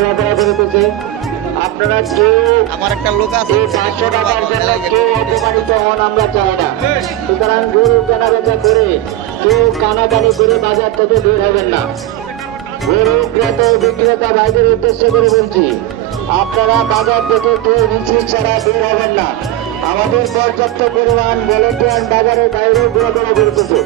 ঘোরাফেরা করিতেছে। আপনারা কেউ আমার একটা লোক আছে 500 টাকার জন্য কেউ অপমানিত হন আমরা চাই না। সুতরাং গরু কেনাবেচা করে কেউ কানাকানি করে বাজার থেকে বের হবেন না। গরু ক্রেতা ও বিক্রেতা ভাইদের উদ্দেশ্য করে বলছি, আপনারা বাজার থেকে কেউ রিসিট ছাড়া বের হবেন না। আমাদের পর্যাপ্ত পরিমাণ ভলেন্টিয়ার বাজারের বাইরে ঘোরাফেরা করতেছে।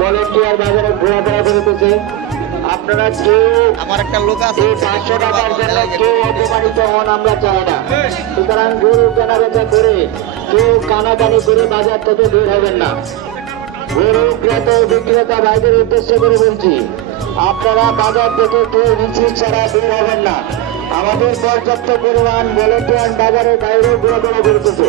ভলেন্টিয়ার বাজারে ঘোরাফেরা করিতেছে। আপনারা কেউ আমার একটা লোক আছে 500 টাকার জন্য কেউ অপমানিত হন আমরা চাই না। সুতরাং গরু কেনাবেচা করে কেউ কানাকানি করে বাজার থেকে বের হবেন না। গরু ক্রেতা ও বিক্রেতা ভাইদের উদ্দেশ্য করে বলছি, আপনারা বাজার থেকে কেউ রিসিট ছাড়া বের হবেন না। আমাদের পর্যাপ্ত পরিমাণ ভলেন্টিয়ার বাজারের বাইরে ঘোরাফেরা করতেছে।